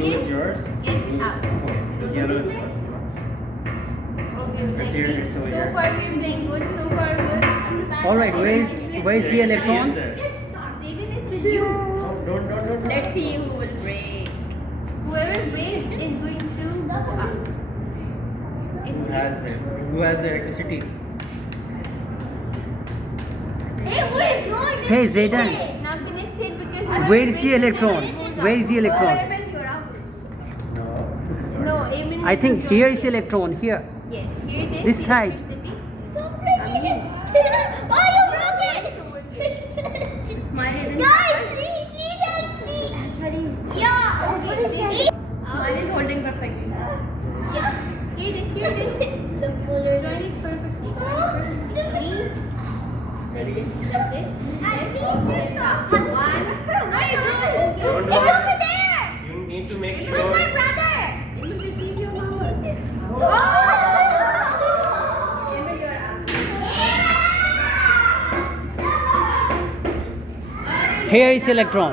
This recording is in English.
blue is yours. It's out. Okay, because yellow is first. Okay, Let's hear it. So so here. far we're playing good. So far good. All right, where is the electron? Jaden is with you. Oh, don't. Let's see who will break. Whoever breaks is going to go up. It's Who has it? Who has the electricity? Hey, Hey, Zayden. now connect it because Where is the electron? Where is the electron? No. No, Amen. I think here is electron. Here. Yes, here it is. This side. electricity. Stop breaking. Oh, you broke it! Smile isn't Guys, see. Yeah. Okay, Smile is holding perfectly. yes. Here it is. Join it perfectly. Like this. One. Don't It's worry. over there. You need to make With my sure. brother. You will receive your power. Oh! Emil, you're up. Here is electron.